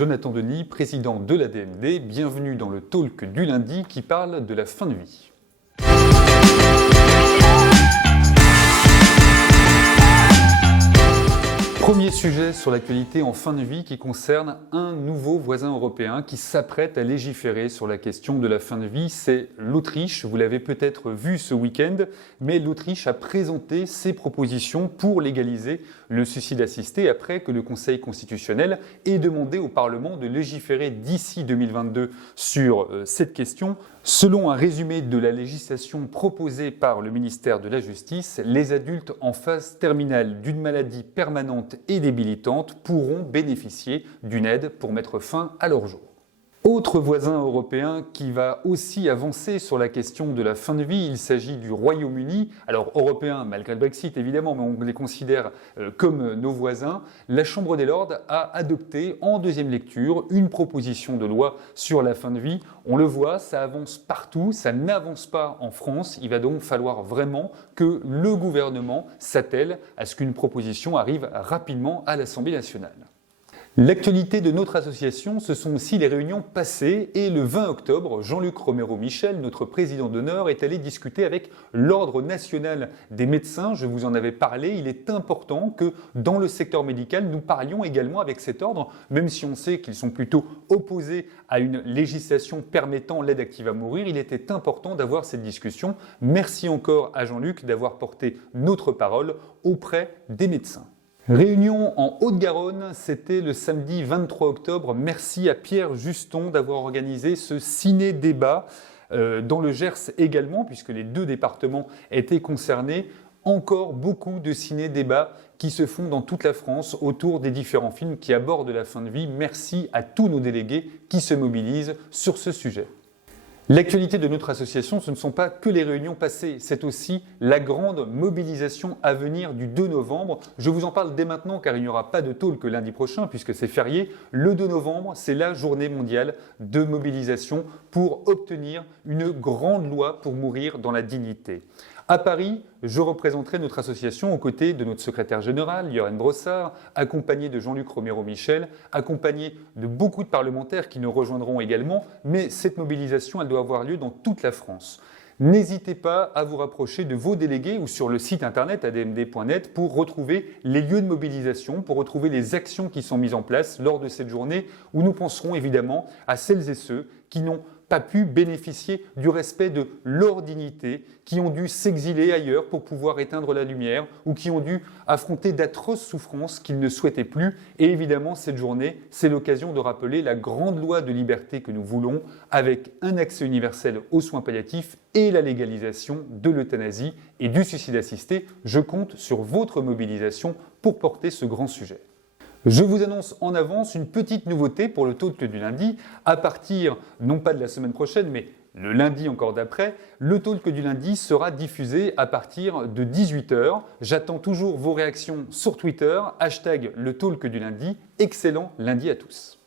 Jonathan Denis, président de l'ADMD. Bienvenue dans le talk du lundi qui parle de la fin de vie. Premier sujet sur l'actualité en fin de vie qui concerne un nouveau voisin européen qui s'apprête à légiférer sur la question de la fin de vie, c'est l'Autriche. Vous l'avez peut-être vu ce week-end, mais l'Autriche a présenté ses propositions pour légaliser le suicide assisté après que le Conseil constitutionnel ait demandé au Parlement de légiférer d'ici 2022 sur cette question. Selon un résumé de la législation proposée par le ministère de la Justice, les adultes en phase terminale d'une maladie permanente et débilitante pourront bénéficier d'une aide pour mettre fin à leur jour. Autre voisin européen qui va aussi avancer sur la question de la fin de vie, il s'agit du Royaume-Uni. Alors européen malgré le Brexit évidemment, mais on les considère comme nos voisins. La Chambre des Lords a adopté en deuxième lecture une proposition de loi sur la fin de vie. On le voit, ça avance partout, ça n'avance pas en France. Il va donc falloir vraiment que le gouvernement s'attelle à ce qu'une proposition arrive rapidement à l'Assemblée nationale. L'actualité de notre association, ce sont aussi les réunions passées et le 20 octobre, Jean-Luc Romero-Michel, notre président d'honneur, est allé discuter avec l'Ordre national des médecins. Je vous en avais parlé, il est important que dans le secteur médical, nous parlions également avec cet ordre, même si on sait qu'ils sont plutôt opposés à une législation permettant l'aide active à mourir, il était important d'avoir cette discussion. Merci encore à Jean-Luc d'avoir porté notre parole auprès des médecins. Réunion en Haute-Garonne, c'était le samedi 23 octobre. Merci à Pierre Juston d'avoir organisé ce ciné-débat dans le Gers également, puisque les deux départements étaient concernés. Encore beaucoup de ciné-débats qui se font dans toute la France autour des différents films qui abordent la fin de vie. Merci à tous nos délégués qui se mobilisent sur ce sujet. L'actualité de notre association, ce ne sont pas que les réunions passées, c'est aussi la grande mobilisation à venir du 2 novembre. Je vous en parle dès maintenant car il n'y aura pas de talk lundi prochain puisque c'est férié. Le 2 novembre, c'est la journée mondiale de mobilisation pour obtenir une grande loi pour mourir dans la dignité. À Paris, je représenterai notre association aux côtés de notre secrétaire général, Yoann Brossard, accompagné de Jean-Luc Romero-Michel, accompagné de beaucoup de parlementaires qui nous rejoindront également, mais cette mobilisation, elle doit avoir lieu dans toute la France. N'hésitez pas à vous rapprocher de vos délégués ou sur le site internet admd.net pour retrouver les lieux de mobilisation, pour retrouver les actions qui sont mises en place lors de cette journée où nous penserons évidemment à celles et ceux qui n'ont pas pu bénéficier du respect de leur dignité, qui ont dû s'exiler ailleurs pour pouvoir éteindre la lumière ou qui ont dû affronter d'atroces souffrances qu'ils ne souhaitaient plus. Et évidemment, cette journée, c'est l'occasion de rappeler la grande loi de liberté que nous voulons avec un accès universel aux soins palliatifs et la légalisation de l'euthanasie et du suicide assisté. Je compte sur votre mobilisation pour porter ce grand sujet. Je vous annonce en avance une petite nouveauté pour le talk du lundi. À partir, non pas de la semaine prochaine, mais le lundi encore d'après, le talk du lundi sera diffusé à partir de 18 h. J'attends toujours vos réactions sur Twitter, hashtag le talk du lundi. Excellent lundi à tous.